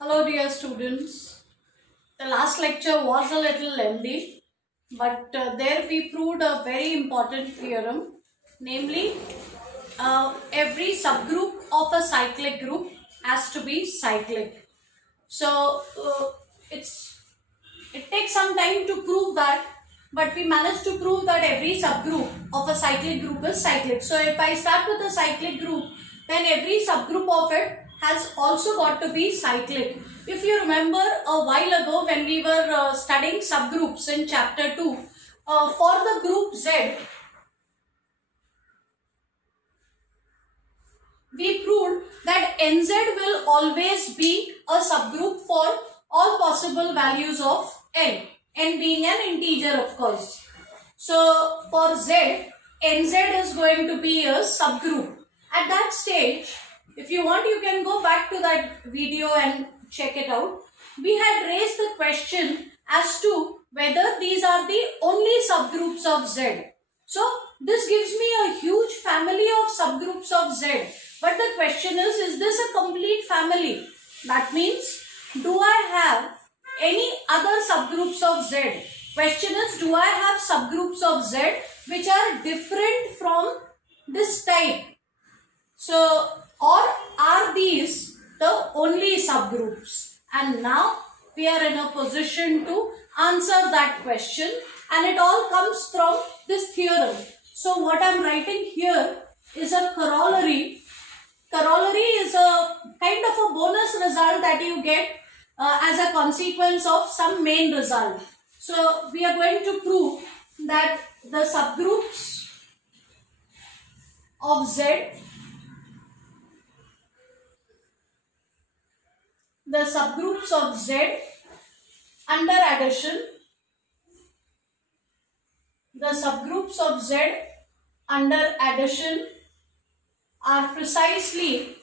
Hello dear students. The last lecture was a little lengthy, but there we proved a very important theorem, namely every subgroup of a cyclic group has to be cyclic. So it takes some time to prove that, but we managed to prove that every subgroup of a cyclic group is cyclic. So if I start with a cyclic group, then every subgroup of it has also got to be cyclic. If you remember a while ago when we were studying subgroups in chapter 2, for the group Z, we proved that Nz will always be a subgroup for all possible values of n being an integer, of course. So for Z, Nz is going to be a subgroup. At that stage, if you want, you can go back to that video and check it out. We had raised the question as to whether these are the only subgroups of Z. So this gives me a huge family of subgroups of Z. But the question is this a complete family? That means, do I have any other subgroups of Z? Question is, do I have subgroups of Z which are different from this type? So, or are these the only subgroups? And now we are in a position to answer that question, and it all comes from this theorem. So what I am writing here is a corollary. Corollary is a kind of a bonus result that you get as a consequence of some main result. So we are going to prove that the subgroups of Z, under addition, the subgroups of Z under addition are precisely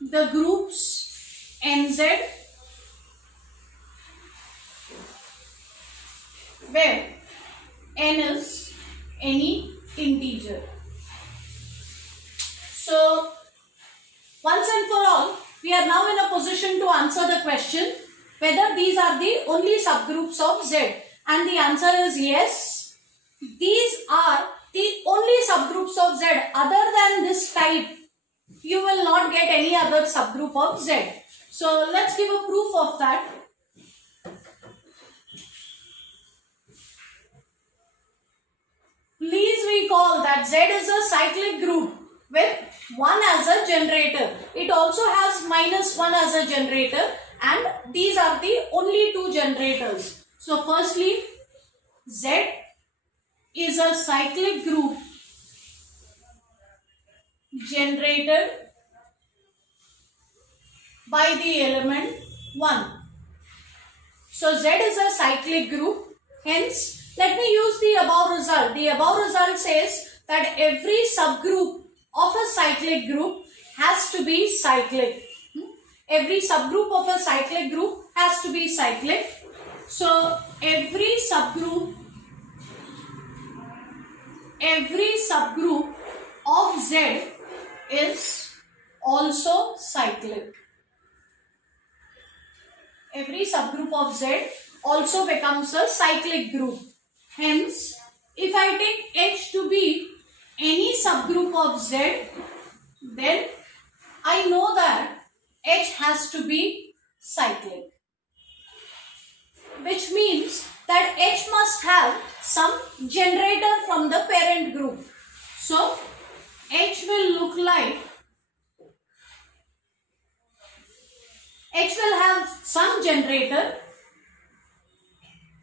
the groups Nz where n is any integer. So once and for all, we are now in a position to answer the question whether these are the only subgroups of Z, and the answer is yes. These are the only subgroups of Z. Other than this type, you will not get any other subgroup of Z. So let's give a proof of that. Please recall that Z is a cyclic group with 1 as a generator. It also has -1 as a generator, and these are the only two generators. So firstly, Z is a cyclic group generated by the element 1. So Z is a cyclic group. Hence, let me use the above result. The above result says that every subgroup of a cyclic group has to be cyclic. Every subgroup of a cyclic group has to be cyclic. So every subgroup of Z is also cyclic. Every subgroup of Z also becomes a cyclic group. Hence, if I take H to be any subgroup of Z, then I know that H has to be cyclic. Which means that H must have some generator from the parent group. So, H will look like, H will have some generator.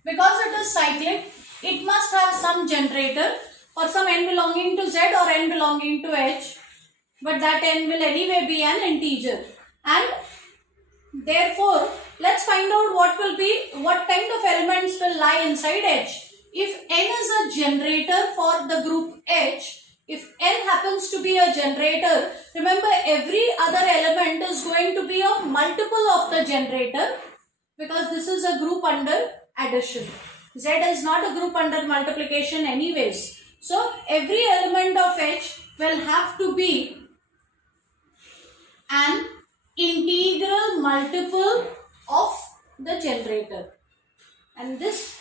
Because it is cyclic, it must have some generator for some n belonging to Z or n belonging to H. But that n will anyway be an integer. And therefore, let's find out what kind of elements will lie inside H. If n is a generator for the group H, if n happens to be a generator, remember every other element is going to be a multiple of the generator, because this is a group under addition. Z is not a group under multiplication anyways. So every element of H will have to be an integral multiple of the generator, and this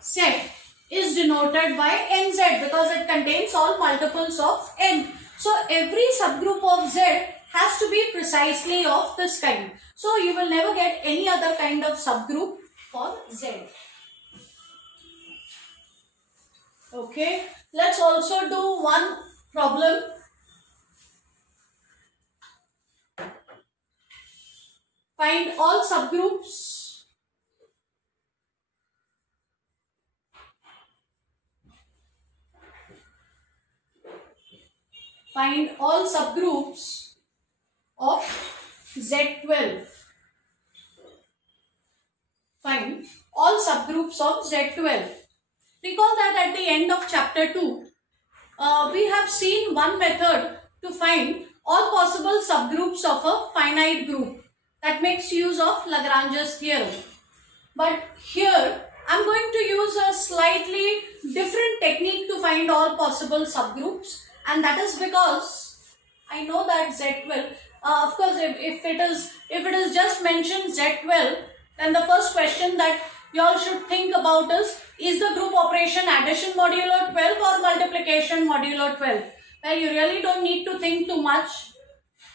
set is denoted by nz because it contains all multiples of n. So every subgroup of z has to be precisely of this kind. So you will never get any other kind of subgroup for z. Okay, let's also do one problem. Find all subgroups of Z12. Find all subgroups of Z12. Recall that at the end of chapter 2, we have seen one method to find all possible subgroups of a finite group that makes use of Lagrange's theorem. But here I am going to use a slightly different technique to find all possible subgroups, and that is because I know that Z12, of course if it is just mentioned Z12, then the first question that you all should think about is the group operation addition modulo 12 or multiplication modulo 12? Well, you really don't need to think too much.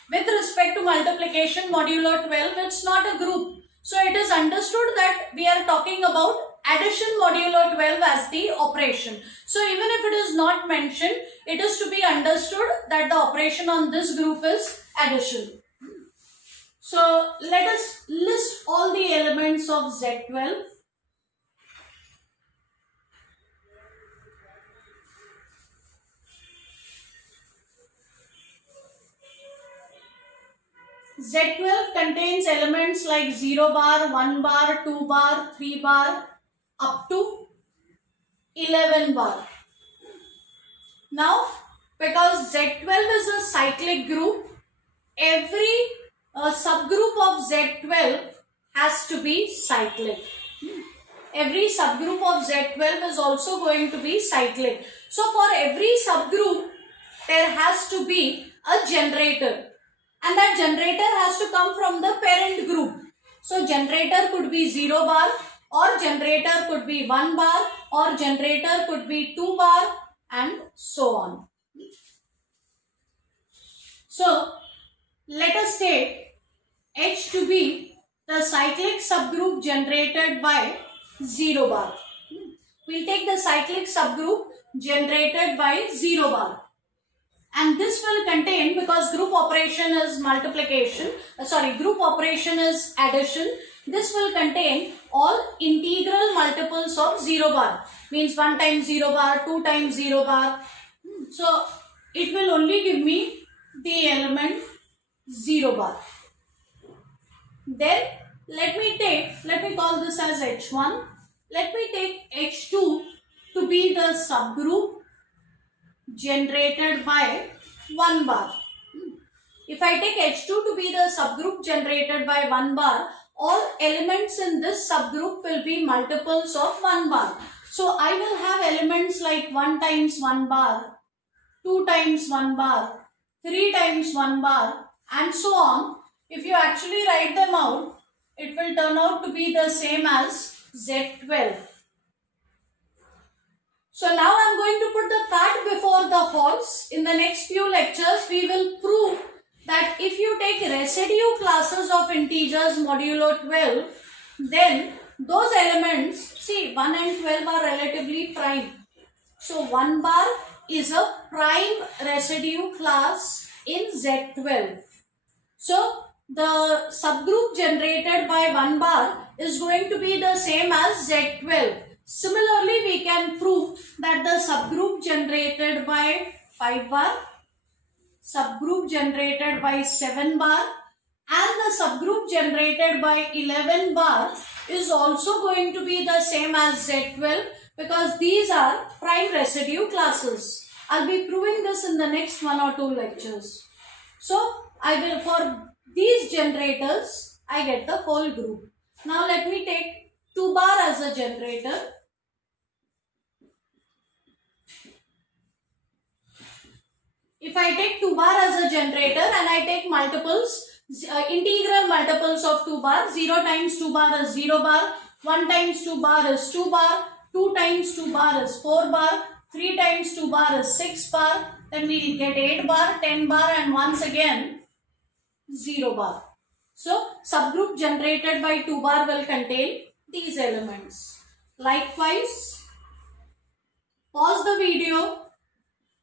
With respect to multiplication modulo 12, it's not a group. So it is understood that we are talking about addition modulo 12 as the operation. So even if it is not mentioned, it is to be understood that the operation on this group is addition. So let us list all the elements of Z12. Z12 contains elements like 0 bar, 1 bar, 2 bar, 3 bar, up to 11 bar. Now, because Z12 is a cyclic group, every subgroup of Z12 has to be cyclic. Every subgroup of Z12 is also going to be cyclic. So, for every subgroup, there has to be a generator. And that generator has to come from the parent group. So generator could be 0 bar, or generator could be 1 bar, or generator could be 2 bar, and so on. So let us take H to be the cyclic subgroup generated by 0 bar. We'll take the cyclic subgroup generated by 0 bar. And this will contain, because group operation is group operation is addition, this will contain all integral multiples of 0 bar. Means 1 times 0 bar, 2 times 0 bar. So it will only give me the element 0 bar. Then let me call this as H1. Let me take H2 to be the subgroup generated by 1 bar. If I take H2 to be the subgroup generated by 1 bar, all elements in this subgroup will be multiples of 1 bar. So I will have elements like 1 times 1 bar, 2 times 1 bar, 3 times 1 bar, and so on. If you actually write them out, it will turn out to be the same as Z12. So now I am going to put the cart before the horse. In the next few lectures, we will prove that if you take residue classes of integers modulo 12, then those elements, see 1 and 12 are relatively prime. So 1 bar is a prime residue class in Z12. So the subgroup generated by 1 bar is going to be the same as Z12. Similarly, we can prove that the subgroup generated by 5 bar, subgroup generated by 7 bar, and the subgroup generated by 11 bar is also going to be the same as Z12, because these are prime residue classes. I'll be proving this in the next 1 or 2 lectures. So, for these generators, I get the whole group. Now, let me take 2 bar as a generator. if I take 2 bar as a generator and I take multiples, integral multiples of 2 bar, 0 times 2 bar is 0 bar, 1 times 2 bar is 2 bar, 2 times 2 bar is 4 bar, 3 times 2 bar is 6 bar, then we will get 8 bar, 10 bar and once again 0 bar. So subgroup generated by 2 bar will contain these elements. Likewise, pause the video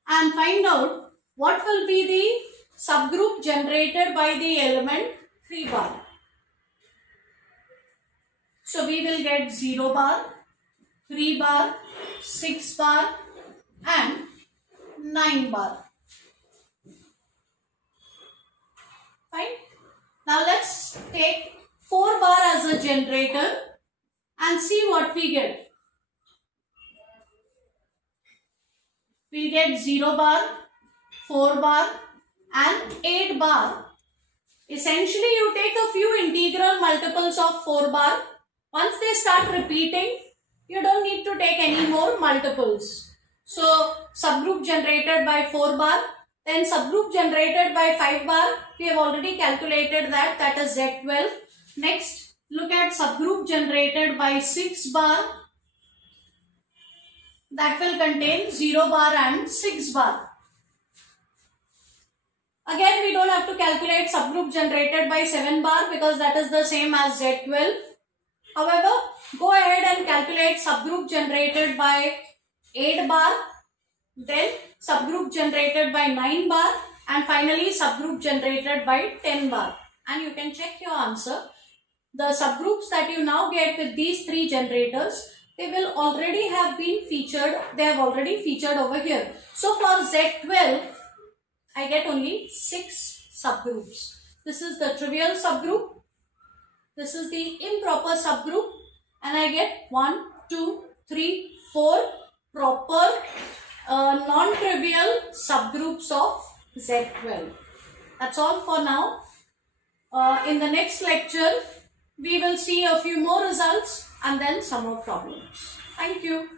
and find out what will be the subgroup generated by the element 3 bar. So we will get 0 bar, 3 bar, 6 bar and 9 bar. Fine. Now let's take 4 bar as a generator and see what we get. We get 0 bar, 4 bar and 8 bar. Essentially you take a few integral multiples of 4 bar. Once they start repeating, you don't need to take any more multiples. So subgroup generated by 4 bar, then subgroup generated by 5 bar, we have already calculated that is Z12. Next, look at subgroup generated by 6 bar, that will contain 0 bar and 6 bar. Again, we don't have to calculate subgroup generated by 7 bar because that is the same as Z12. However, go ahead and calculate subgroup generated by 8 bar, then subgroup generated by 9 bar and finally subgroup generated by 10 bar. And you can check your answer. The subgroups that you now get with these 3 generators, they will already have been featured. They have already featured over here. So for Z12, I get only 6 subgroups. This is the trivial subgroup. This is the improper subgroup. And I get 1, 2, 3, 4 proper non-trivial subgroups of Z12. That's all for now. In the next lecture, we will see a few more results and then some more problems. Thank you.